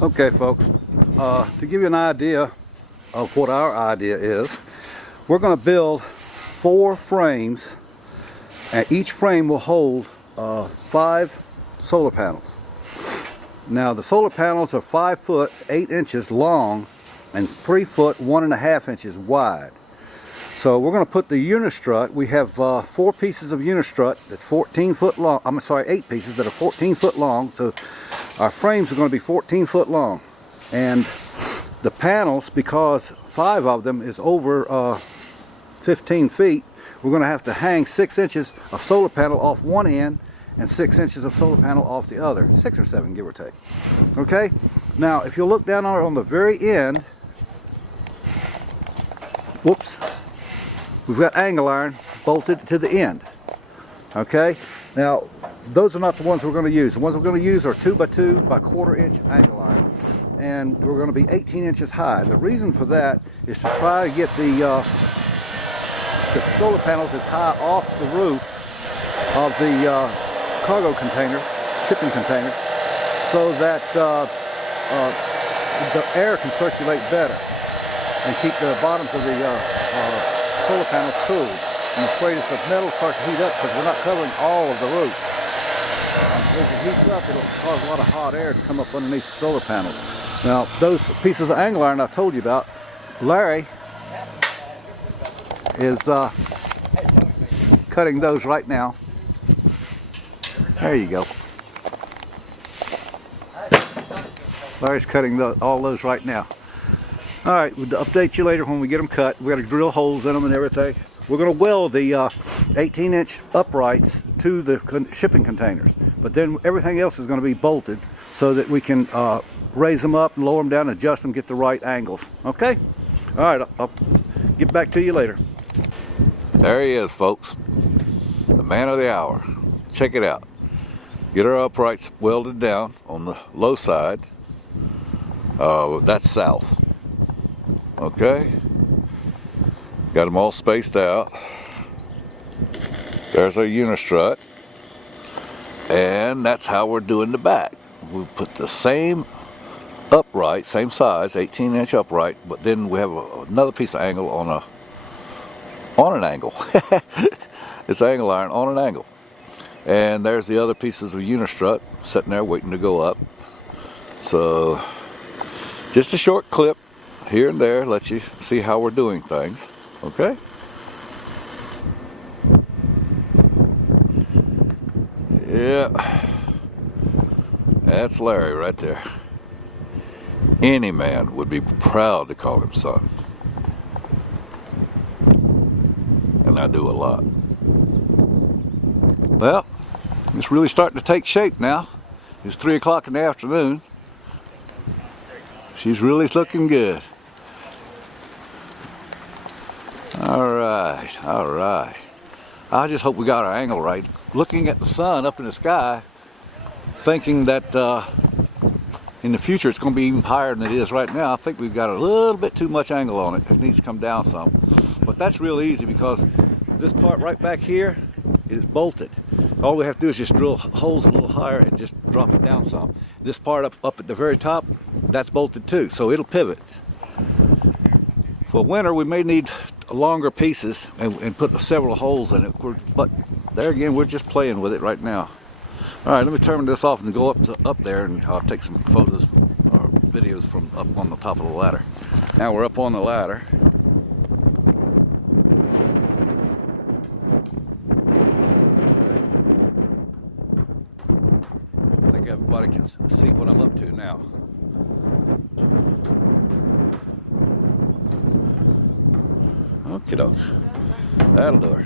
Okay, folks, to give you an idea of what our idea is, we're going to build 4 frames, and each frame will hold 5 solar panels. Now the solar panels are 5 foot 8 inches long and 3 foot 1.5 inches wide. So we're going to put the unistrut. We have 4 pieces of unistrut that's 14 foot long. I'm sorry, 8 pieces that are 14 foot long. So our frames are going to be 14 foot long. And the panels, because 5 of them is over 15 feet, we're going to have to hang 6 inches of solar panel off one end and 6 inches of solar panel off the other. 6 or 7, give or take. Okay? Now, if you look down on the very end, whoops, we've got angle iron bolted to the end. Okay? Now, those are not the ones we're going to use. The ones we're going to use are 2 by 2 by 1/4 inch angle iron. And we're going to be 18 inches high. And the reason for that is to try to get the solar panels as high off the roof of the cargo container, shipping container, so that the air can circulate better and keep the bottoms of the solar panels cool. I'm afraid if the metal starts to heat up, because we're not covering all of the roof, as it heats up, it'll cause a lot of hot air to come up underneath the solar panels. Now, those pieces of angle iron I told you about, Larry is cutting those right now. There you go. Larry's cutting all those right now. All right, we'll update you later when we get them cut. We got to drill holes in them and everything. We're going to weld the 18-inch uprights to the shipping containers, but then everything else is going to be bolted so that we can raise them up and lower them down, adjust them, get the right angles. Okay? All right, I'll get back to you later. There he is, folks. The man of the hour. Check it out. Get our uprights welded down on the low side. That's south. Okay? Got them all spaced out. There's our unistrut. And that's how we're doing the back. We put the same upright, same size, 18-inch upright, but then we have another piece of angle on an angle. It's angle iron on an angle. And there's the other pieces of unistrut sitting there waiting to go up. So just a short clip here and there, let you see how we're doing things. Okay? Yeah, that's Larry right there. Any man would be proud to call him son. And I do a lot. Well, it's really starting to take shape now. It's 3 o'clock in the afternoon. She's really looking good. All right, all right. I just hope we got our angle right. Looking at the sun up in the sky, thinking that in the future it's going to be even higher than it is right now, I think we've got a little bit too much angle on it. It needs to come down some. But that's real easy because this part right back here is bolted. All we have to do is just drill holes a little higher and just drop it down some. This part up at the very top, that's bolted too, so it'll pivot. For winter, we may need longer pieces and put several holes in it, but there again, we're just playing with it right now. All right, let me turn this off and go up there and I'll take some photos or videos from up on the top of the ladder. Now we're up on the ladder. I think everybody can see what I'm up to now. Okie doke. That'll do her.